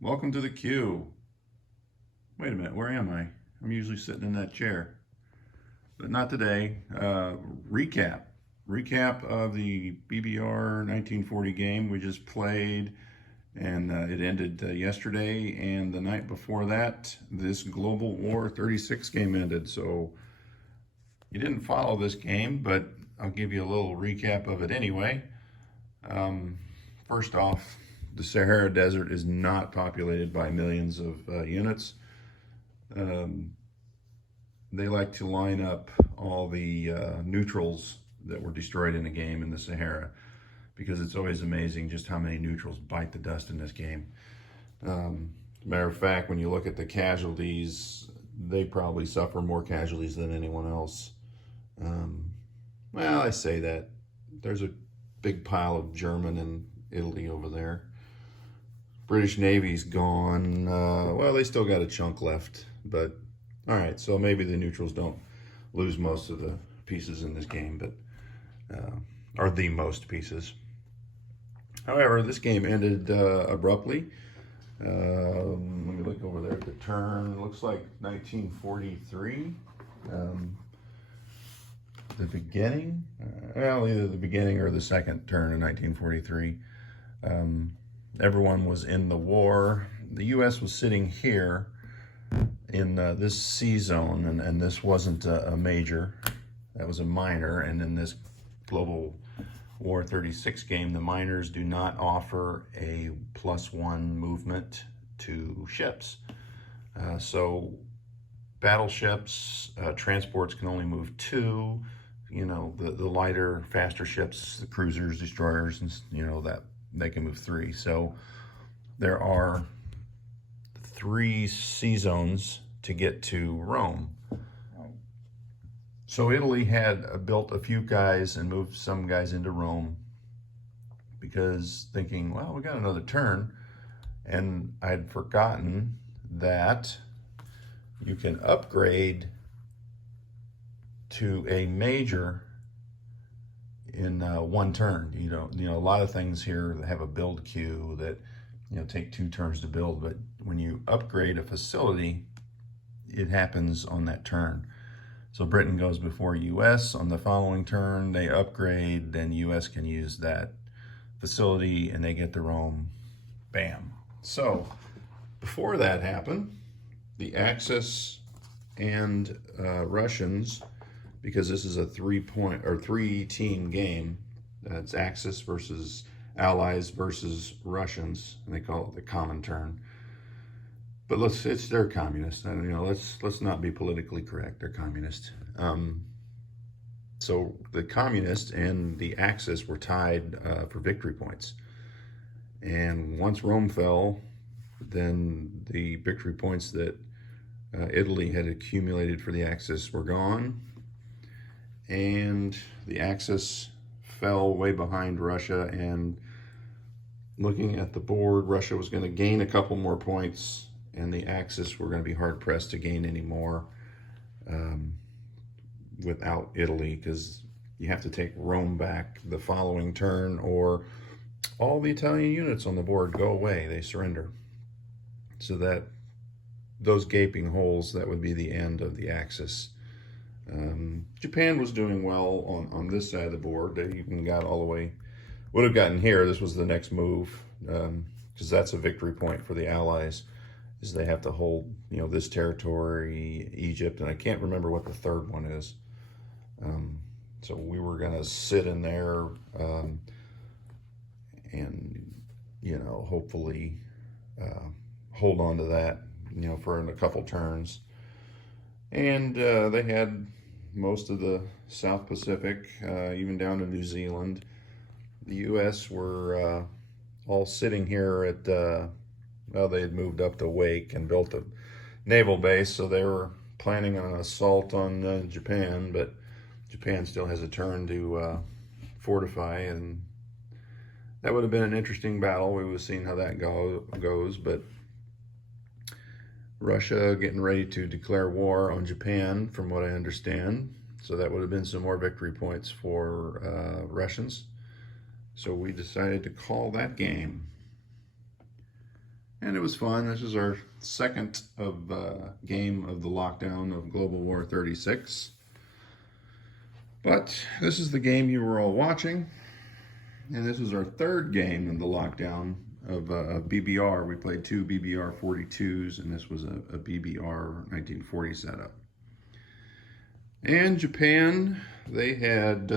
Welcome to the queue. Wait a minute, where am I? I'm usually sitting in that chair, but not today. Recap. Recap of the BBR 1940 game we just played, and it ended yesterday, and the night before that, this Global War 36 game ended. So you didn't follow this game, but I'll give you a little recap of it anyway. Um, First off, the Sahara Desert is not populated by millions of units. Um, they like to line up all the neutrals that were destroyed in a game in the Sahara because it's always amazing just how many neutrals bite the dust in this game. Matter of fact, when you look at the casualties, they probably suffer more casualties than anyone else. Um, well, I say that. There's a big pile of German and Italy over there. British Navy's gone. Well, they still got a chunk left, but all right. So maybe the neutrals don't lose most of the pieces in this game, but are the most pieces. However, this game ended abruptly. Let me look over there at the turn. It looks like 1943. The beginning, well, either the beginning or the second turn of 1943. Everyone was in the war. The U.S. was sitting here in this C zone, and this wasn't a major. That was a minor. And in this Global War 36 game, the minors do not offer a +1 movement to ships. So battleships, transports can only move 2. You know, the lighter, faster ships, the cruisers, destroyers, and that they can move 3. So there are 3 sea zones to get to Rome. So Italy had built a few guys and moved some guys into Rome because thinking, well, we got another turn. And I'd forgotten that you can upgrade to a major in one turn. A lot of things here have a build queue that take 2 turns to build, but when you upgrade a facility, it happens on that turn. So Britain goes before US on the following turn. They upgrade, then US can use that facility and they get their own. Bam. So before that happened, the Axis and Russians, because this is a 3-team game. It's Axis versus Allies versus Russians, and they call it the common turn. But they're communist. Let's not be politically correct. They're communist. So the communists and the Axis were tied for victory points. And once Rome fell, then the victory points that Italy had accumulated for the Axis were gone, and the Axis fell way behind Russia. And looking at the board, Russia was going to gain a couple more points, and the Axis were going to be hard pressed to gain any more without Italy, because you have to take Rome back the following turn, or all the Italian units on the board go away. They surrender. So that those gaping holes, that would be the end of the Axis. Japan was doing well on this side of the board. They even got all the way, would have gotten here. This was the next move, because that's a victory point for the Allies, is they have to hold this territory, Egypt, and I can't remember what the third one is. So we were going to sit in there and hopefully hold on to that for a couple turns. And they had most of the South Pacific, even down to New Zealand. The U.S. were all sitting here at, they had moved up to Wake and built a naval base, so they were planning on an assault on Japan, but Japan still has a turn to fortify, and that would have been an interesting battle. We would have seen how that goes, but Russia getting ready to declare war on Japan, from what I understand. So that would have been some more victory points for Russians. So we decided to call that game. And it was fun. This is our second game of the lockdown of Global War 36. But this is the game you were all watching. And this is our third game in the lockdown of BBR. We played two BBR 42s, and this was a BBR 1940 setup. And Japan, they had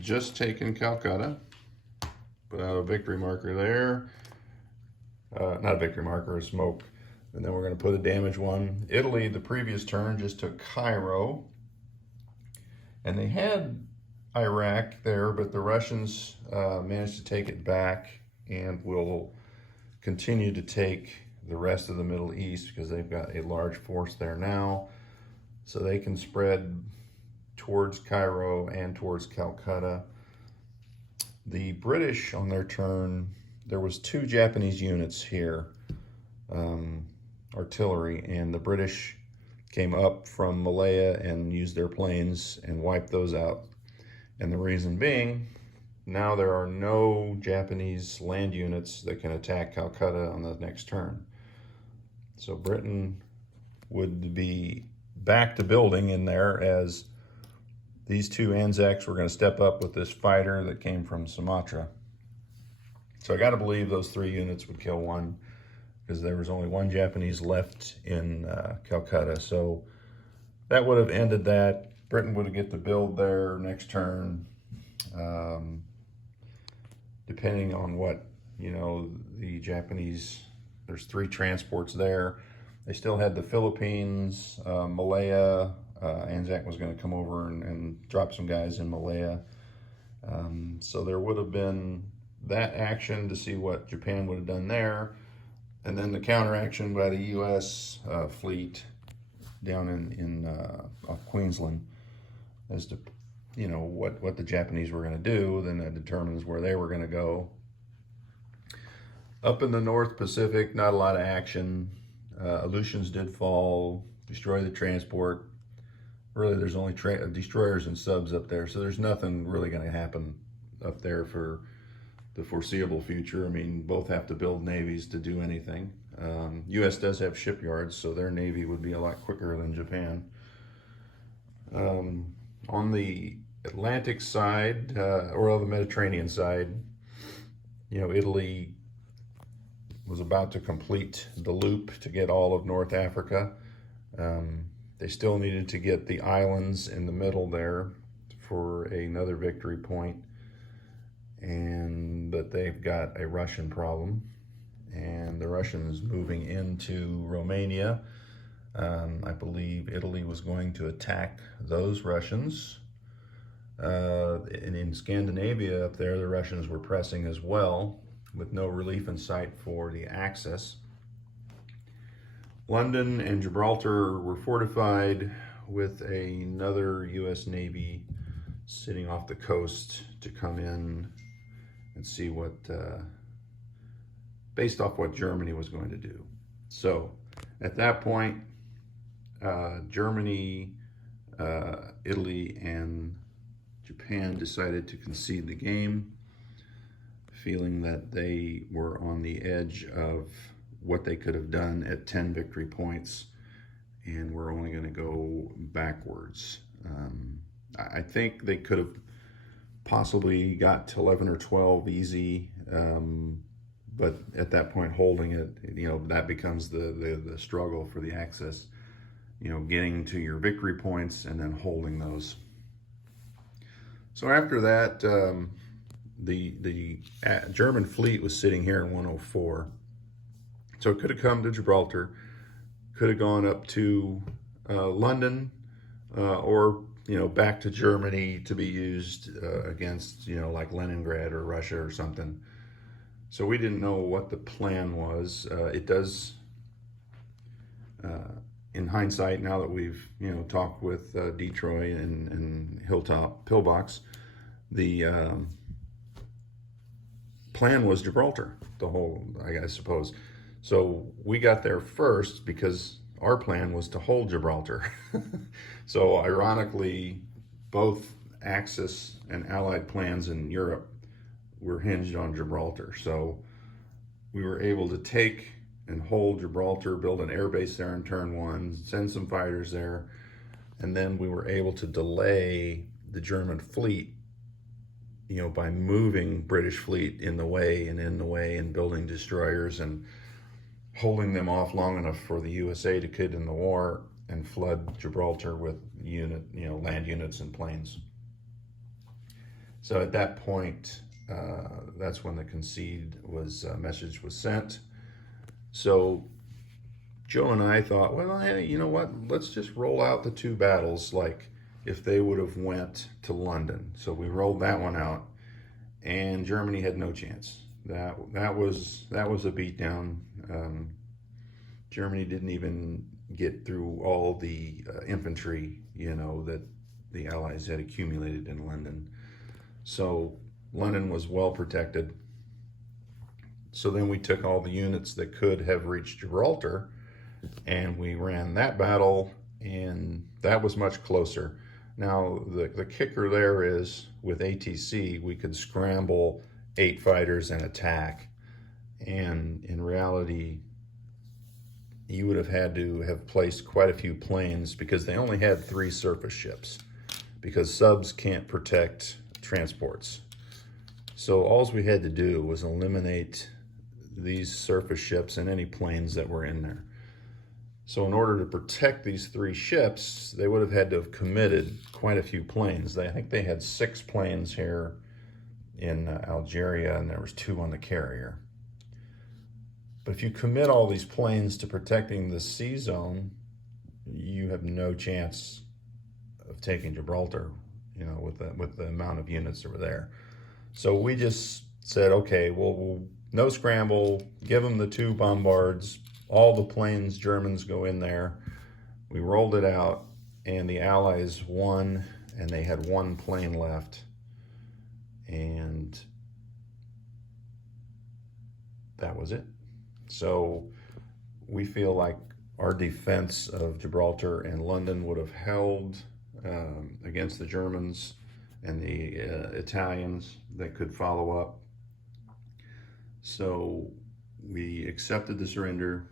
just taken Calcutta. Put out a victory marker there. Not a victory marker, a smoke. And then we're going to put a damage one. Italy, the previous turn, just took Cairo. And they had Iraq there, but the Russians managed to take it back and will continue to take the rest of the Middle East because they've got a large force there now. So they can spread towards Cairo and towards Calcutta. The British, on their turn, there was two Japanese units here, artillery, and the British came up from Malaya and used their planes and wiped those out. And the reason being, now there are no Japanese land units that can attack Calcutta on the next turn. So Britain would be back to building in there, as these two Anzacs were going to step up with this fighter that came from Sumatra. So I got to believe those three units would kill one, because there was only one Japanese left in Calcutta. So that would have ended that. Britain would get to build their next turn, depending on what, the Japanese, there's three transports there. They still had the Philippines, Malaya. Anzac was going to come over and drop some guys in Malaya. So there would have been that action to see what Japan would have done there. And then the counteraction by the U.S. fleet down in off Queensland as to, what the Japanese were going to do. Then that determines where they were going to go. Up in the North Pacific, not a lot of action. Aleutians did fall, destroy the transport. Really, there's only destroyers and subs up there, so there's nothing really going to happen up there for the foreseeable future. I mean, both have to build navies to do anything. U.S. does have shipyards, so their navy would be a lot quicker than Japan. On the Atlantic side, or the Mediterranean side, Italy was about to complete the loop to get all of North Africa. They still needed to get the islands in the middle there for another victory point. But they've got a Russian problem, and the Russians moving into Romania. I believe Italy was going to attack those Russians. And in Scandinavia up there, the Russians were pressing as well, with no relief in sight for the Axis. London and Gibraltar were fortified with another U.S. Navy sitting off the coast to come in and see what, based off what Germany was going to do. So at that point, Germany, Italy, and Japan decided to concede the game, feeling that they were on the edge of what they could have done at 10 victory points, and we're only going to go backwards. I think they could have possibly got to 11 or 12 easy, but at that point, holding it, that becomes the struggle for the Axis, getting to your victory points and then holding those. So after that, the German fleet was sitting here in 104. So it could have come to Gibraltar, could have gone up to London, or back to Germany to be used against like Leningrad or Russia or something. So we didn't know what the plan was. It does, in hindsight, now that we've talked with Detroit and Pillbox, the plan was Gibraltar, the whole, I suppose. So we got there first because our plan was to hold Gibraltar. So ironically, both Axis and Allied plans in Europe were hinged on Gibraltar. So we were able to take and hold Gibraltar, build an air base there in turn one, send some fighters there, and then we were able to delay the German fleet, by moving British fleet in the way and building destroyers and holding them off long enough for the USA to get in the war and flood Gibraltar with land units and planes. So at that point, that's when the concede message was sent. So Joe and I thought, well, hey, you know what? Let's just roll out the two battles like if they would have went to London. So we rolled that one out, and Germany had no chance. That was a beatdown. Germany didn't even get through all the infantry, that the Allies had accumulated in London. So London was well protected. So then we took all the units that could have reached Gibraltar, and we ran that battle, and that was much closer. Now, the kicker there is, with ATC, we could scramble 8 fighters and attack. And in reality, you would have had to have placed quite a few planes because they only had 3 surface ships, because subs can't protect transports. So all we had to do was eliminate these surface ships and any planes that were in there. So in order to protect these 3 ships, they would have had to have committed quite a few planes. I think they had 6 planes here in Algeria, and there was 2 on the carrier. But if you commit all these planes to protecting the sea zone, you have no chance of taking Gibraltar, with the amount of units that were there. So we just said, okay, we'll no scramble, give them the 2 bombards, all the planes, Germans go in there. We rolled it out, and the Allies won, and they had 1 plane left. And that was it. So we feel like our defense of Gibraltar and London would have held against the Germans and the Italians that could follow up. So we accepted the surrender,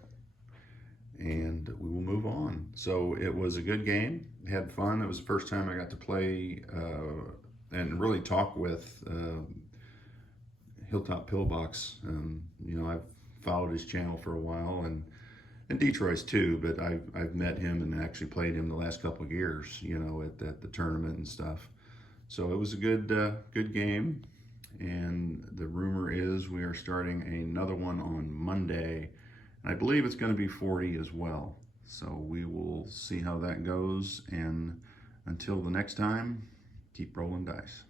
and we will move on. So it was a good game. Had fun. It was the first time I got to play and really talk with Hilltop Pillbox. I've followed his channel for a while, and Detroit's too, but I've met him and actually played him the last couple of years, at the tournament and stuff. So it was a good game, and the rumor is we are starting another one on Monday. I believe it's going to be 40 as well. So we will see how that goes, and until the next time, keep rolling dice.